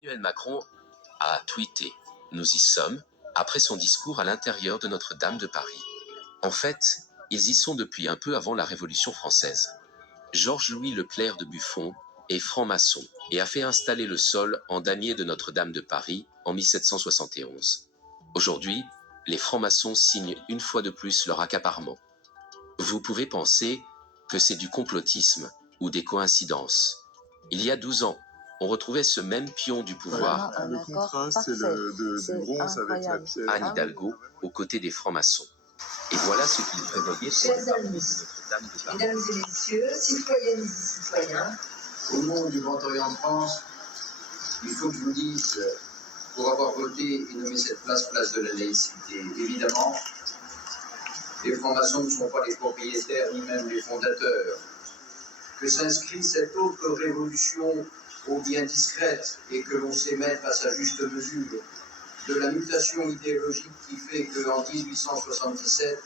Emmanuel Macron a tweeté « Nous y sommes » après son discours à l'intérieur de Notre-Dame de Paris. En fait, ils y sont depuis un peu avant la Révolution française. Georges-Louis Leclerc de Buffon est franc-maçon et a fait installer le sol en damier de Notre-Dame de Paris en 1771. Aujourd'hui, les francs-maçons signent une fois de plus leur accaparement. Vous pouvez penser que c'est du complotisme ou des coïncidences. Il y a 12 ans, on retrouvait ce même pion du pouvoir, le contraste et du bronze avec la pierre. Anne Hidalgo, aux côtés des francs-maçons. Et voilà ce qu'il prévoyait pour le damier de Notre-Dame de Paris. Mesdames et messieurs, citoyennes et citoyens, au nom du Grand Orient de France, il faut que je vous dise, pour avoir voté et nommé cette place de la laïcité, évidemment, les francs-maçons ne sont pas les propriétaires ni même les fondateurs. Que s'inscrit cette autre révolution ô bien discrète et que l'on sait mettre à sa juste mesure de la mutation idéologique qui fait qu'en 1877,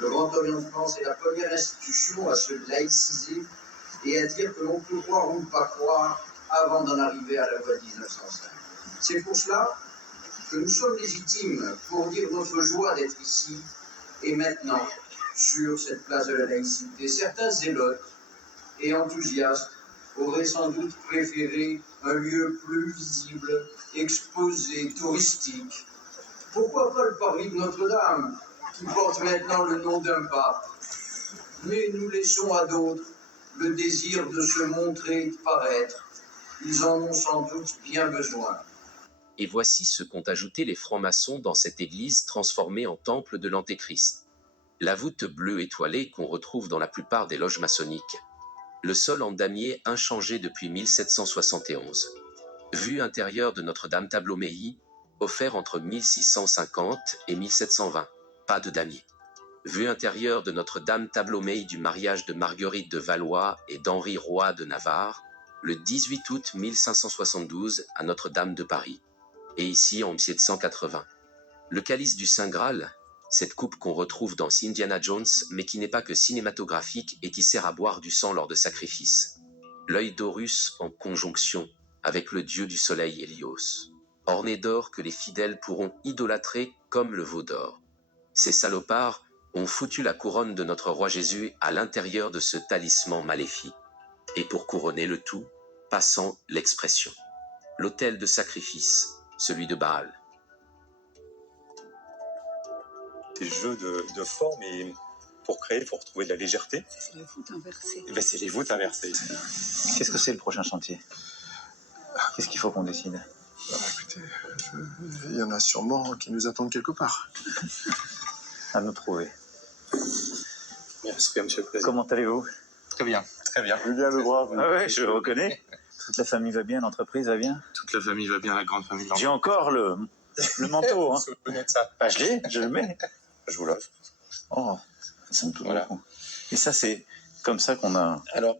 le Grand Orient de France est la première institution à se laïciser et à dire que l'on peut croire ou ne pas croire avant d'en arriver à la loi de 1905. C'est pour cela que nous sommes légitimes pour dire notre joie d'être ici et maintenant sur cette place de la laïcité. Certains zélotes et enthousiastes auraient sans doute préféré un lieu plus visible, exposé, touristique. Pourquoi pas le parvis de Notre-Dame, qui porte maintenant le nom d'un pape? Mais nous laissons à d'autres le désir de se montrer, de paraître. Ils en ont sans doute bien besoin. Et voici ce qu'ont ajouté les francs-maçons dans cette église transformée en temple de l'Antéchrist. La voûte bleue étoilée qu'on retrouve dans la plupart des loges maçonniques. Le sol en damier inchangé depuis 1771. Vue intérieure de Notre-Dame Tableau-Meilly, offert entre 1650 et 1720. Pas de damier. Vue intérieure de Notre-Dame Tableau-Meilly du mariage de Marguerite de Valois et d'Henri Roi de Navarre, le 18 août 1572 à Notre-Dame de Paris. Et ici en 1780. Le calice du Saint Graal, cette coupe qu'on retrouve dans Indiana Jones, mais qui n'est pas que cinématographique et qui sert à boire du sang lors de sacrifices. L'œil d'Horus en conjonction avec le dieu du soleil Hélios. Orné d'or que les fidèles pourront idolâtrer comme le veau d'or. Ces salopards ont foutu la couronne de notre roi Jésus à l'intérieur de ce talisman maléfique. Et pour couronner le tout, passant l'expression. L'autel de sacrifice, celui de Baal. Des jeux de forme et pour créer, il faut retrouver de la légèreté. C'est les voûtes inversées. Et ben c'est les voûtes inversées. Qu'est-ce que c'est le prochain chantier? Qu'est-ce qu'il faut qu'on décide? Écoutez, il y en a sûrement qui nous attendent quelque part. À nous trouver. Merci, monsieur le président. Comment allez-vous? Très bien, très bien. Julien Lebrun. Ah ouais, je le reconnais. Toute la famille va bien, l'entreprise va bien? Toute la famille va bien, la grande famille. J'ai encore le manteau. Hein. Vous vous souvenez de ça? Bah, je le mets. Je vous l'offre. Oh, ça me touche Voilà. beaucoup. Et ça, c'est comme ça qu'on a... Alors,